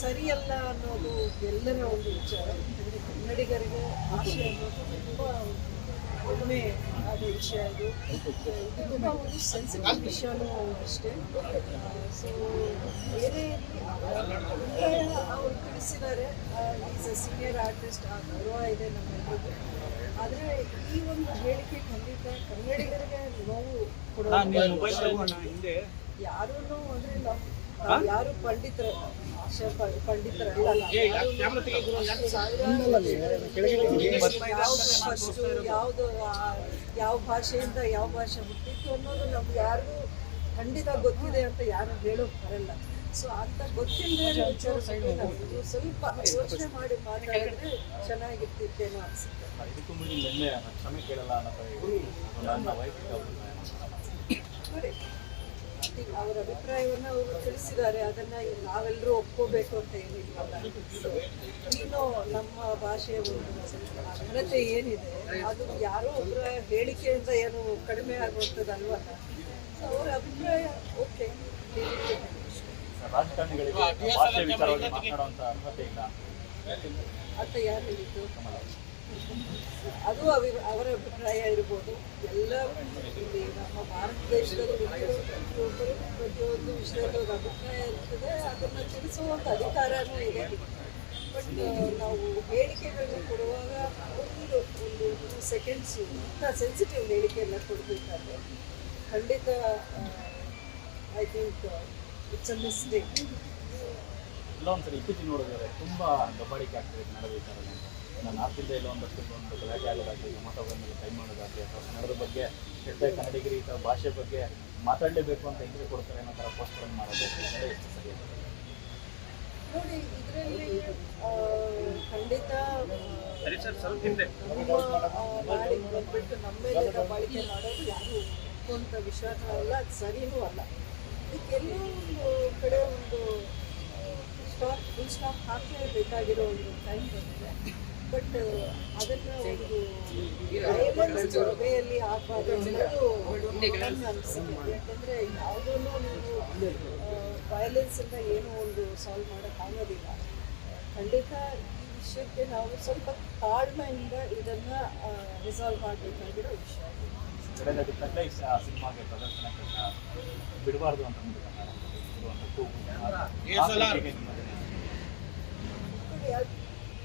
ಸರಿಯಲ್ಲ ಅನ್ನೋದು ಎಲ್ಲರ ಒಂದು ವಿಚಾರ. ಯಾಕಂದರೆ ಕನ್ನಡಿಗರಿಗೆ ಭಾಷೆ ಅನ್ನೋದು ತುಂಬ ಒಮ್ಮೆ ಆದ ವಿಷಯ. ಇದು ತುಂಬ ಒಂದು ಸೆನ್ಸಿಟಿವ್ ವಿಷಯನೂ ಅಷ್ಟೇ. ಸೊ ಬೇರೆ ಅವರು ತಿಳಿಸಿದ್ದಾರೆ, ಈಸ್ ಅ ಸೀನಿಯರ್ ಆರ್ಟಿಸ್ಟ್, ಆ ಗೌರವ ಇದೆ ನಮ್ಮೆಲ್ಲರಿಗೂ. ಆದರೆ ಈ ಒಂದು ಹೇಳಿಕೆ ಖಂಡಿತ ಕನ್ನಡಿಗರಿಗೆ ನೋವು ಕೊಡೋದು. ಯಾರೂ ಅಂದರೆ ನಾವು ಯಾರು ಪಂಡಿತರಲ್ಲ, ಪಂಡಿತರಲ್ಲ. ಫಸ್ಟು ಯಾವ ಭಾಷೆಯಿಂದ ಯಾವ ಭಾಷೆ ಹುಟ್ಟಿತ್ತು ಅನ್ನೋದು ನಮ್ಗೆ ಯಾರಿಗೂ ಖಂಡಿತ ಗೊತ್ತಿದೆ ಅಂತ ಯಾರು ಹೇಳೋಕೆ ಬರಲ್ಲ. ಸೊ ಅಂತ ಗೊತ್ತಿಲ್ಲದೆ ವಿಚಾರಿಸೋಕೆ ನಾವು ಸ್ವಲ್ಪ ಯೋಚನೆ ಮಾಡಿ ಮಾತಾಡಿದ್ರೆ ಚೆನ್ನಾಗಿರ್ತಿತ್ತೇನೋ ಅನಿಸುತ್ತೆ. ನೋಡಿ, ಅವರ ಅಭಿಪ್ರಾಯವನ್ನು ಅವರು ತಿಳಿಸಿದ್ದಾರೆ, ಅದನ್ನು ನಾವೆಲ್ಲರೂ ಒಪ್ಕೋಬೇಕು ಅಂತ ಏನಿಲ್ಲ. ಇನ್ನು ನಮ್ಮ ಭಾಷೆಯ ಒಂದು ಘನತೆ ಏನಿದೆ ಅದು ಯಾರೋ ಒಬ್ಬರ ಹೇಳಿಕೆಯಿಂದ ಏನು ಕಡಿಮೆ ಆಗುವಂಥದ್ದಲ್ವಲ್ಲ. ಅವರ ಅಭಿಪ್ರಾಯ ಓಕೆ. ಅಂತ ಯಾರು ಹೇಳಿದ್ದು? ಅದು ಅವರ ಅಭಿಪ್ರಾಯ ಇರ್ಬೋದು. ಎಲ್ಲ ನಮ್ಮ ಭಾರತ ದೇಶದಲ್ಲಿ ಪ್ರತಿಯೊಂದು ವಿಷಯದಲ್ಲಿ ಒಂದು ಅಭಿಪ್ರಾಯ ಇರ್ತದೆ, ಅದನ್ನು ತಿಳಿಸುವಂಥ ಅಧಿಕಾರನೂ ಇದೆ. ಬಟ್ ನಾವು ಹೇಳಿಕೆಗಳನ್ನ ಕೊಡುವಾಗ ಒಂದು 2 ಸೆಕೆಂಡ್ಸು ಇಂಥ ಸೆನ್ಸಿಟಿವ್ ಹೇಳಿಕೆಯನ್ನು ಕೊಡಬೇಕಾದ್ರೆ ಖಂಡಿತ I think it's a mistake. ಒಂದ್ಸರಿ ಇತ್ತೀಚೆಗೆ ನೋಡಿದ್ರೆ ತುಂಬ ದಬ್ಬಾಳಿಕೆ ಆಗ್ತದೆ ಕನ್ನಡ ವಿಚಾರದಲ್ಲಿ. ನಾರ್ತಿಂದ ಇಲ್ಲ ಒಂದಷ್ಟು ಗಲಾಟೆ ಆಗೋದಾಗಲಿ, ಮತಗಳ ಮೇಲೆ ಕೈ ಮಾಡೋದಾಗಲಿ, ಅಥವಾ ಕನ್ನಡದ ಬಗ್ಗೆ ಕನ್ನಡಿಗರು ಈ ಥರ ಭಾಷೆ ಬಗ್ಗೆ ಮಾತಾಡಲೇಬೇಕು ಅಂತ ಇಂಟ್ರಿ ಕೊಡ್ತಾರೆ ಅನ್ನೋ ಥರ ಪೋಸ್ಟರ್ ಮಾಡೋದು ಎಷ್ಟು ಸರಿ? ನೋಡಿ, ಇದರಲ್ಲಿ ಖಂಡಿತ ನಾಡಿಗೆ ಬಂದ್ಬಿಟ್ಟು ನಮ್ಮ ಮೇಲೆ ದಬ್ಬಾಳಿಕೆ ಮಾಡೋದು ಯಾರು ಒಪ್ಪುವಂಥ ವಿಶ್ವಾಸ ಅಲ್ಲ, ಅದು ಸರಿಯೂ ಅಲ್ಲ. ಇದಕ್ಕೆಲ್ಲೋ ಒಂದು ಕಡೆ ಒಂದು ಫುಲ್ ಸ್ಟಾಪ್ ಹಾಕಲೇಬೇಕಾಗಿರೋ ಒಂದು ಟೈಮ್ ಬಂದಿದೆ. ಬಟ್ ಅದನ್ನು ಒಂದು ವೈಲೆನ್ಸ್ ವೇಯಲ್ಲಿ ಆಗಬಾರ್ದು ಅನ್ನೋದು ನನ್ನ ಅನಿಸಿಕೆ. ಯಾಕೆಂದರೆ ಯಾವುದೂ ನೀವು ವೈಲೆನ್ಸಿಂದ ಏನೂ ಒಂದು ಸಾಲ್ವ್ ಮಾಡೋಕ್ಕಾಗೋದಿಲ್ಲ. ಖಂಡಿತ ಈ ವಿಷಯಕ್ಕೆ ನಾವು ಸ್ವಲ್ಪ ತಾಳ್ಮೆಯಿಂದ ಇದನ್ನು ರಿಸಾಲ್ವ್ ಮಾಡಬೇಕಾಗಿರೋ ವಿಷಯ. ಸಿನಿಮಾಗೆ ಪ್ರದರ್ಶನಕ್ಕೆ ಬಿಡಬಾರ್ದು ಅಂತ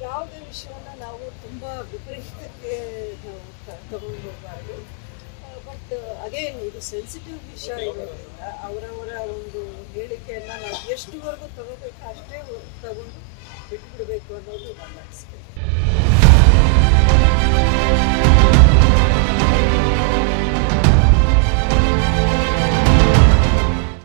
ಯಾವುದೇ ವಿಷಯವನ್ನು ನಾವು ತುಂಬ ವಿಪರೀತಕ್ಕೆ ತಗೊಂಡು ಹೋಗಬಾರ್ದು. ಬಟ್ ಅಗೇನ್ ಇದು ಸೆನ್ಸಿಟಿವ್ ವಿಷಯ ಇರೋದ್ರಿಂದ ಅವರವರ ಒಂದು ಹೇಳಿಕೆಯನ್ನು ನಾವು ಎಷ್ಟುವರೆಗೂ ತಗೋಬೇಕು ಅಷ್ಟೇ ತಗೊಂಡು ಬಿಟ್ಬಿಡಬೇಕು ಅನ್ನೋದು ನನ್ನ ಅನಿಸಿಕೆ.